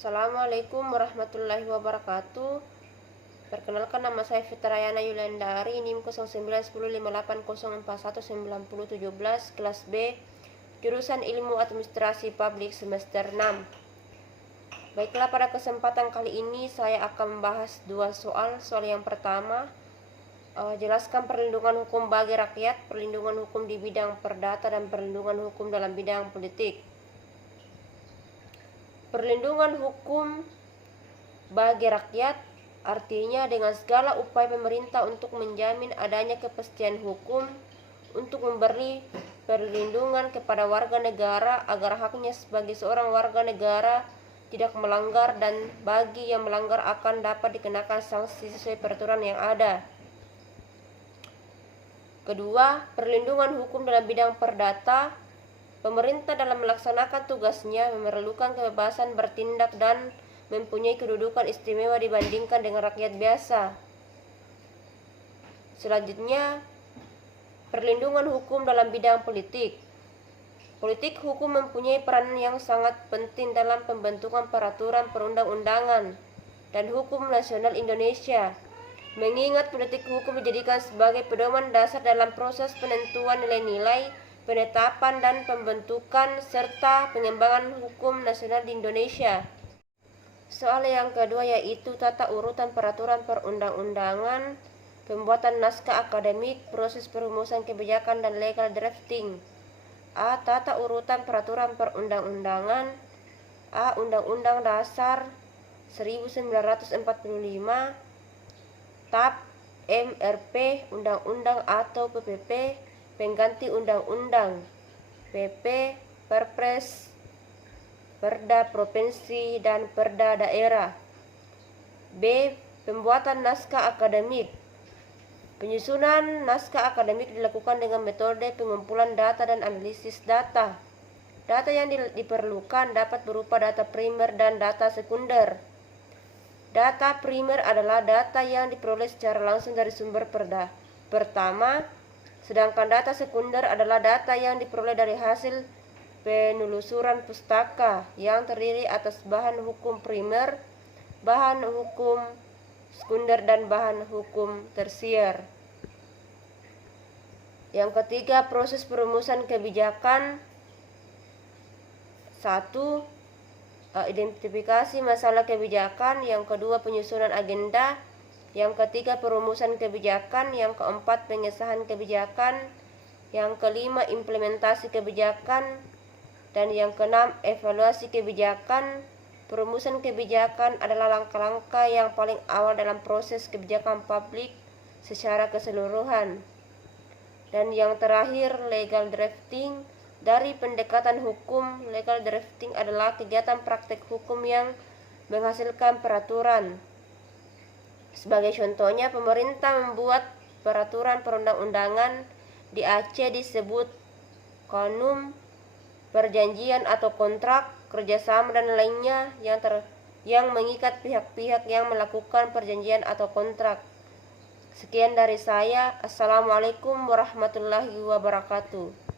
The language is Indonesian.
Assalamualaikum warahmatullahi wabarakatuh. Perkenalkan, nama saya Fitrayana Yuliandari, NIM 091058041917, kelas B, jurusan Ilmu Administrasi Publik semester 6. Baiklah, pada kesempatan kali ini saya akan membahas dua soal. Soal yang pertama, jelaskan perlindungan hukum bagi rakyat, perlindungan hukum di bidang perdata, dan perlindungan hukum dalam bidang politik. Perlindungan hukum bagi rakyat artinya dengan segala upaya pemerintah untuk menjamin adanya kepastian hukum, untuk memberi perlindungan kepada warga negara agar haknya sebagai seorang warga negara tidak melanggar, dan bagi yang melanggar akan dapat dikenakan sanksi sesuai peraturan yang ada. Kedua, perlindungan hukum dalam bidang perdata. Pemerintah dalam melaksanakan tugasnya memerlukan kebebasan bertindak dan mempunyai kedudukan istimewa dibandingkan dengan rakyat biasa. Selanjutnya, perlindungan hukum dalam bidang politik. Politik hukum mempunyai peran yang sangat penting dalam pembentukan peraturan perundang-undangan dan hukum nasional Indonesia, mengingat politik hukum dijadikan sebagai pedoman dasar dalam proses penentuan nilai-nilai, penetapan dan pembentukan serta pengembangan hukum nasional di Indonesia. Soal yang kedua yaitu tata urutan peraturan perundang-undangan, pembuatan naskah akademik, proses perumusan kebijakan dan legal drafting. A. Tata urutan peraturan perundang-undangan. A. Undang-Undang Dasar 1945, TAP, MRP, Undang-Undang atau PPP, pengganti undang-undang, PP, Perpres, Perda provinsi dan Perda daerah. B. Pembuatan naskah akademik. Penyusunan naskah akademik dilakukan dengan metode pengumpulan data dan analisis data. Data yang diperlukan dapat berupa data primer dan data sekunder. Data primer adalah data yang diperoleh secara langsung dari sumber pertama, sedangkan data sekunder adalah data yang diperoleh dari hasil penelusuran pustaka yang terdiri atas bahan hukum primer, bahan hukum sekunder, dan bahan hukum tersier. Yang ketiga, proses perumusan kebijakan. 1. Identifikasi masalah kebijakan. Yang kedua, penyusunan agenda. Yang ketiga, perumusan kebijakan. Yang keempat, pengesahan kebijakan. Yang kelima, implementasi kebijakan. Dan yang keenam, evaluasi kebijakan. Perumusan kebijakan adalah langkah-langkah yang paling awal dalam proses kebijakan publik secara keseluruhan. Dan yang terakhir, legal drafting. Dari pendekatan hukum, legal drafting adalah kegiatan praktek hukum yang menghasilkan peraturan. Sebagai contohnya, pemerintah membuat peraturan perundang-undangan. Di Aceh disebut konum, perjanjian atau kontrak kerjasama dan lainnya yang mengikat pihak-pihak yang melakukan perjanjian atau kontrak. Sekian dari saya. Assalamualaikum warahmatullahi wabarakatuh.